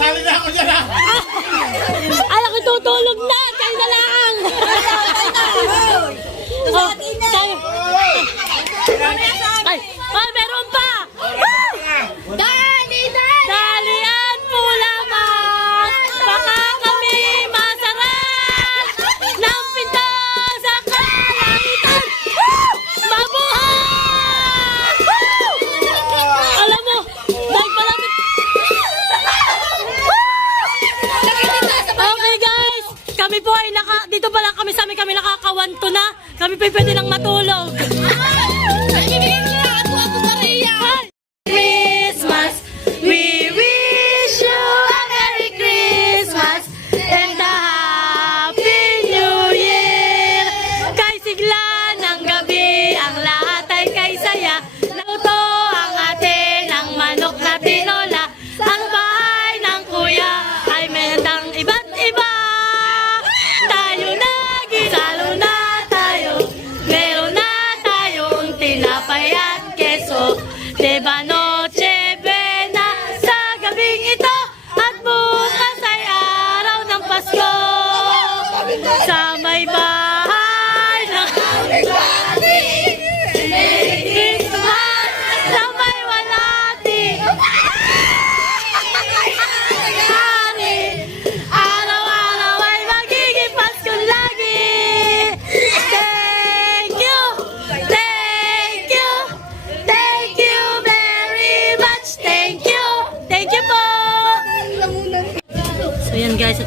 Sali na ako dyan ah! Alam ko tutulog na! Kayo na lang! Kayo na! Kayo na! Kayo na! Pwede nang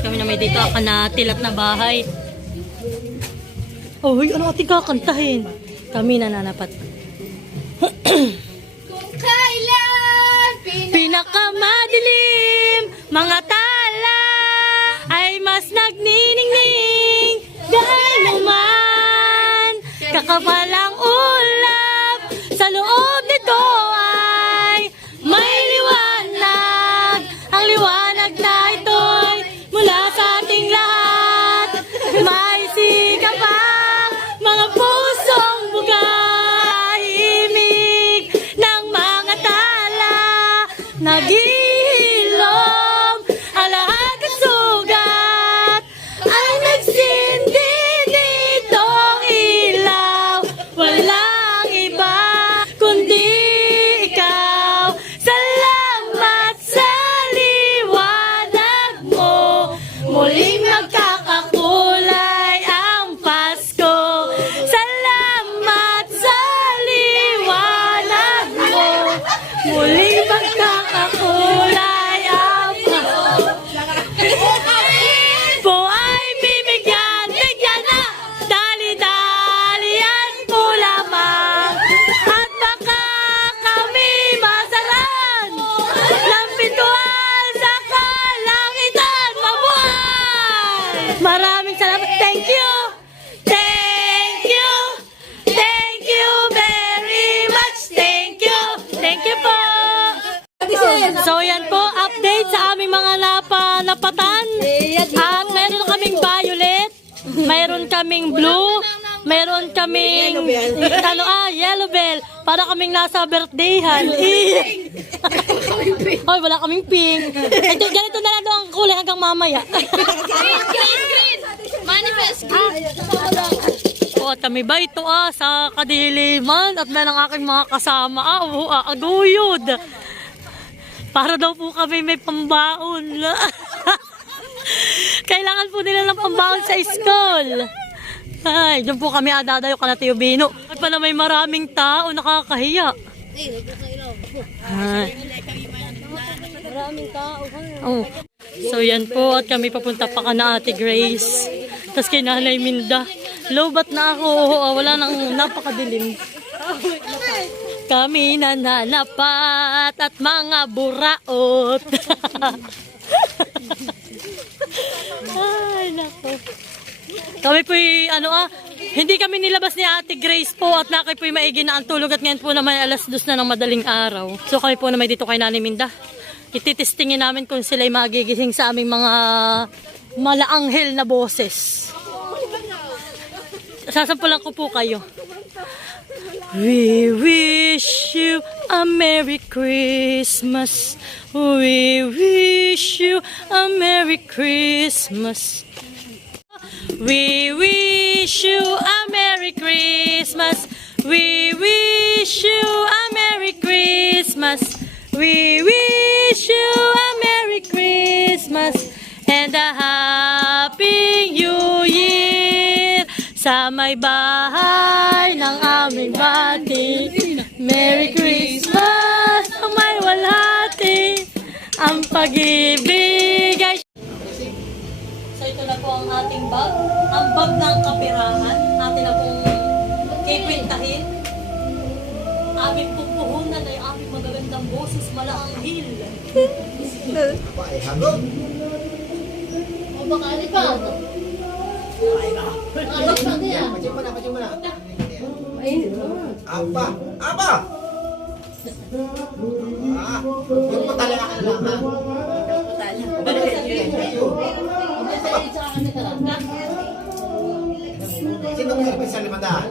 kami na may dito ako na tilat na bahay. Oh, ano ating kakantahin? Kami nananapat. Kailan Pinakamadilim, mga tala ay mas nagniningning dahil naman kakapalang ulap napa, napatan. At meron kaming violet, meron kaming blue, meron kaming ano ah, yellow bell. Para kaming nasa birthdayhan. Hoy, wala kaming pink. Ito, ganito na lang ang kulay hanggang mamaya. Green, green, green! Manifest, green! O, at kami ba ito ah, sa kadiliman at meron ang aking mga kasama ah, oh, ah, aguyod. Para daw po kami may pambaon. Kailangan po nila ng pambaon sa school. Ay, dyan po kami adadayo ka na Tio Bino. At pa na may maraming tao, nakakahiya. Ay. Maraming tao. Oh. So yan po at kami papunta pa ka na Ate Grace. Tapos kay Nanay Minda. Lobat na ako. Oh, wala nang napakadilim. Kami nananapat at mga buraot. Ay, nako. Kami po ano ah, hindi kami nilabas ni Ate Grace po at nakay po maigi na ang tulog at ngayon po naman alas dos na ng madaling araw. So kami po naman dito kay Nani Minda. Ititestingin namin kung sila'y magigising sa aming mga malaanghel na boses. Sasampulan ko po kayo. We wish you a Merry Christmas. We wish you a Merry Christmas. We wish you a Merry Christmas. We wish you a Merry Christmas. We wish you a Merry Christmas and a Happy sa may bahay ng aming bati Merry Christmas ang may walhati Ang pag-ibig ay So ito na po ang ating bag. Ang bag ng kapirahan. Atin na pong kikwintahin. Aming pupuhunan ay aming magagandang boses Malaanghil. O baka ano pa? Pacing mo na, pacing mo na. Apa, apa? Ah, huwag mo talaga ka lang, ha? Sino mo sa sa limadaan?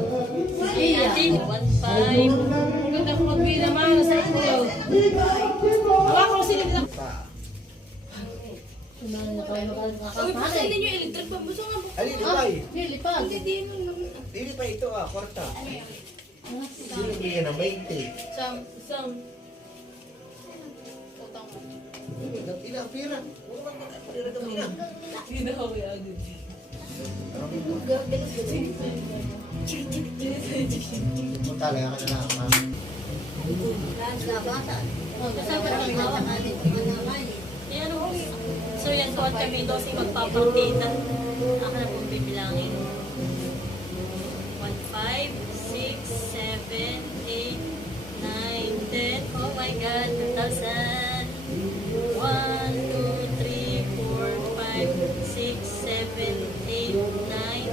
Iya. One five. Ganda ko magpila ba sa inyo? Hawa ko sila. Uy, basta hindi nyo electric pa. Basta nga buksan. Alilipay. Nilipad. Hindi din mo. Lilipay ito ah, kwarta. Ano yan? Sino bigyan ng 20? Sam, Sam. Putang mo. Nag-ila, pira. Wala ka na, pira ka pira. Hindi na ako yung agad. Punta lang ka na lang, ma'am. Lahat na bata. Kasama ka ng mga nalit, mga nalit. Sir, nagsuot kami doon si magpapakita. Ako na pong bibilangin. 1, 5, 6, 7, 8, 9, 10. Oh my God, 2,000. 1, 2, 3, 4, 5, 6, 7, 8, 9,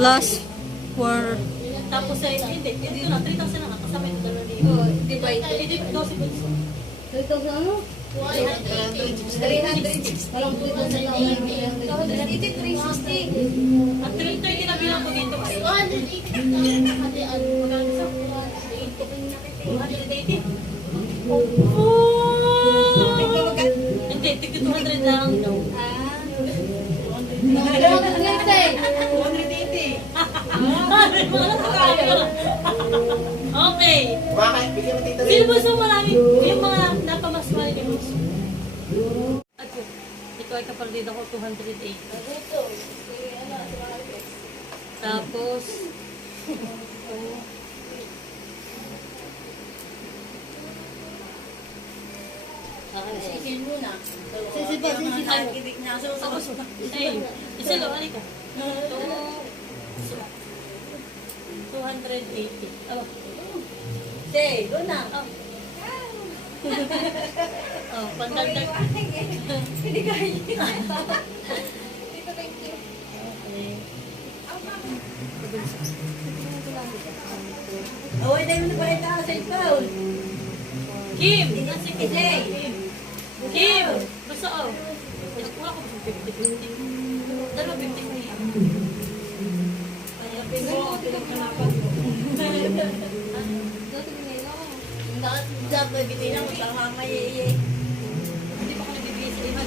Plus 4. Tapos ay, hindi, ito na, 3,000 na nga, kasama yung dalawa dito. Oh, di ba? Hindi, 12 pesos. 3,000 ano? 300. Parang 2,000 lang. 360. At 330 na bilang ko dito ay. 280. Oh! Hindi, tig 200 lang. 280. Okay. Bakit? Bigyan mo tita Sino ba sa marami? Yung mga napamaswali ni Boss. Ako, ito ay kapaldida ko 208. Tapos, Sisipa, sisipa. tapos, ay, isalo, halika. Two- 280. Oh. Go na. Oh. oh, pandagdag. Hindi kaya. Okay. Away tayo na pala itaas sa ikaw. Kim! Kim! Kim! Gusto ko. Wala ko 50-50. Dalawa 50 ko yan. Kaya pinag-hanapan ko. Dapat bitinan sa mamaye. Hindi pa ako nagbibigay sa iba.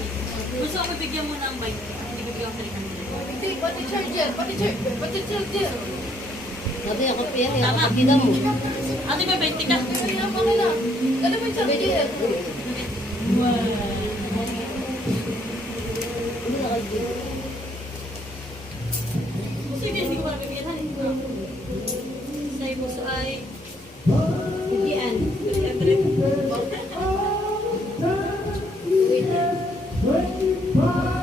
Gusto ako bigyan mo ng bike. Hindi bigyan ko 300. Pati charger, pati charger, pati charger. Sabi ako, Pierre, Tama. ako kita mo. Ate ba 20 ka? Dala mo yung charger. Sige, Gusto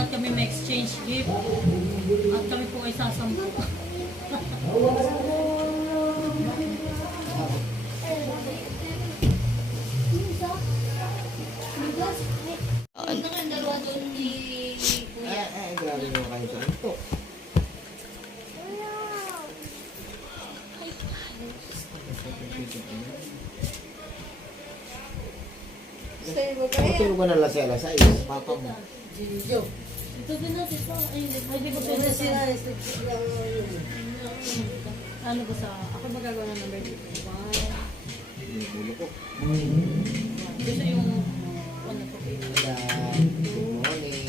at kami may exchange gift. At kami po ay sasampu. Nga dalawa doon ni Ay, ay, grabe mo kayo sa ito. Matulog ka na lasela sa is, papa mo. Ito din natin pa. Ay, hindi ko pwede sa... Ano ba sa... Ako magagawa ng number 1. Binubulo ko. Gusto yung... Ano ko? Wala. Good morning.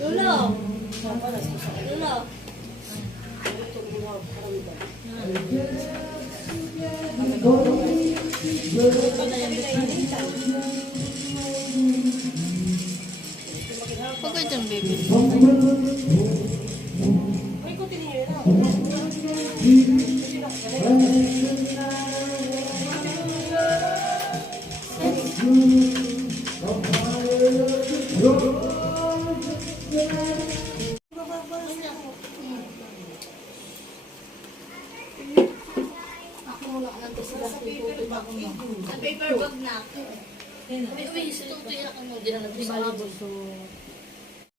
Tulong! Tulong! Huwag ka dyan, baby. Ako wala ka nang sila tututong ako na. Sa paper bag na ako. Uy, uy, tututoy ako mo. Di na nagsasalabot.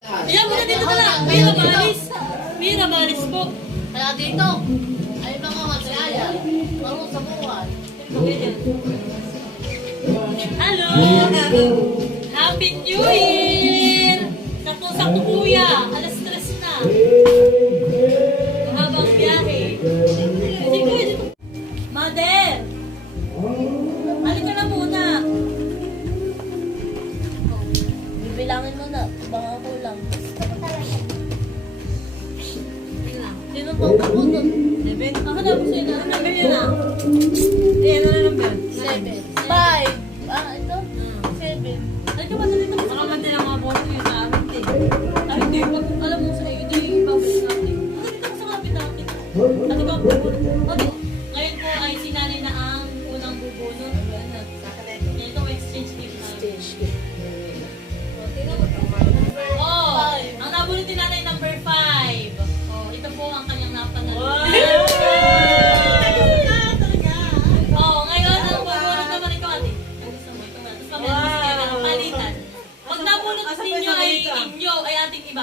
Iyan mo na dito ka lang. Mira Maris. Mira Maris po. Kaya dito, ay mga magsaya. Marunong sa buwan. Hello! Happy New Year! Sakto-sakto kuya. Alas stress na. Sino pang tapunod? Seven. Ako na po sa'yo na. Ang number niya na. Ayan, ano number? Seven.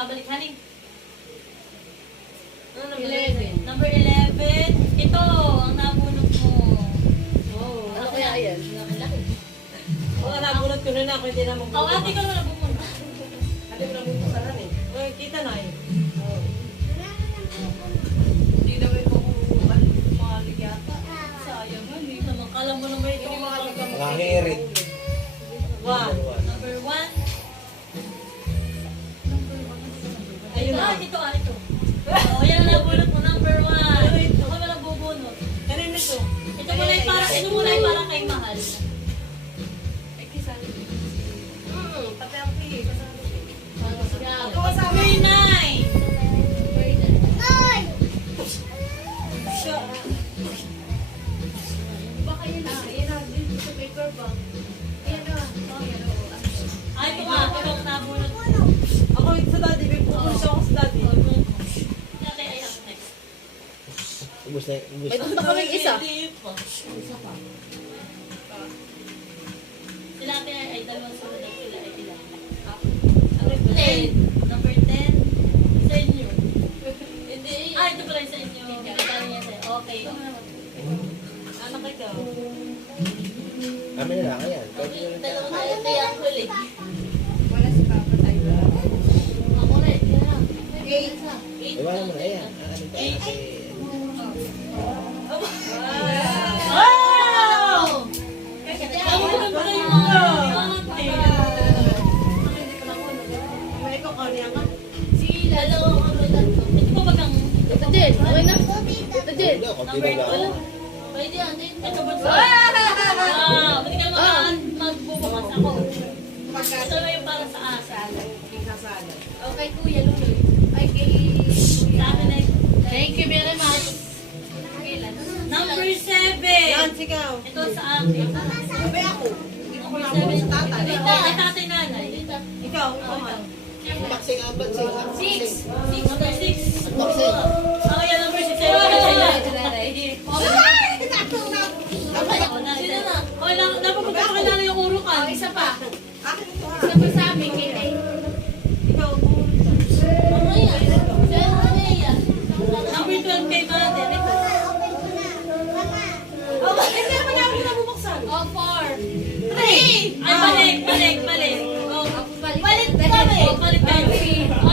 Ating ibabalik. Haning ano number 11? Number 11. Ito, ang nabunot mo. Oh, Ano kaya yan? Laki. Wala nabunot ko na na, pwede na mo. Oh, ate ka naman nabunot. Ate mo nabubusalan eh. Uy, kita na eh. Hindi daw ito kung malig yata. Sayang nga, hindi naman. Kala mo naman ito. Nangangirit. One. Number 1. Ayun na. Ito, ah, ito. Oh, yan ang nabunot mo. Number 1. Ako ba nabubunot? Kanino to? Ito muna ay para, ito muna ay para kay Mahal. Ubus na, ubus May punta kaming isa. Hindi pa. Sila ay dalawang at sila ay ilan. Ten. Number 10. Sa inyo. Hindi. Ah, ito pala sa inyo. Okay. Anak ikaw. Amin na lang, ayan. Pwede na lang. dalawa na ito yung huli. Wala si Papa tayo. Iwan mo na. Ano din. Okay na? Ito din. Na lang. Pwede yan. ito ba. Ah, ka magbubukas ako. Ito na yung para sa asal. Okay, Kuya Luloy. Ay, kay... Thank you very much. Number seven. Yan, sigaw. Ito sa akin. Sabi ako. Hindi ko lang Seven. sa tatay. Tatay nanay. Ikaw, ikaw Unboxing? O, yung Oh, urukan. pa sa amin. Kay. Ikaw, Ano yan? Ano? Number 12 kay. Oh, four. Ay, balik, balik. Oh, Balik balik kami.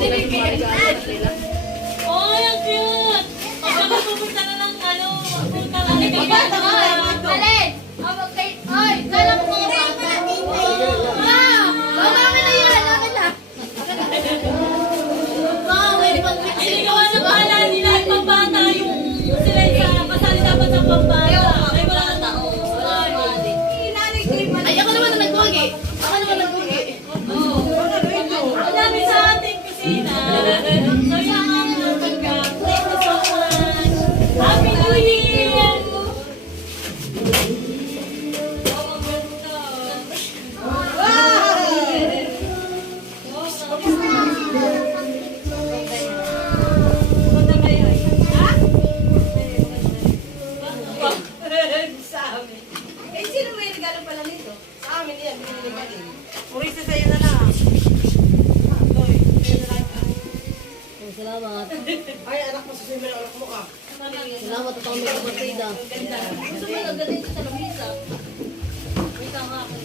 Thank you. Salamat. Ay, anak mo, sasayin mo ng anak mo ka. Salamat at ako may kapatid ah. Gusto mo nagdating sa Talamisa? Wait lang nga ako.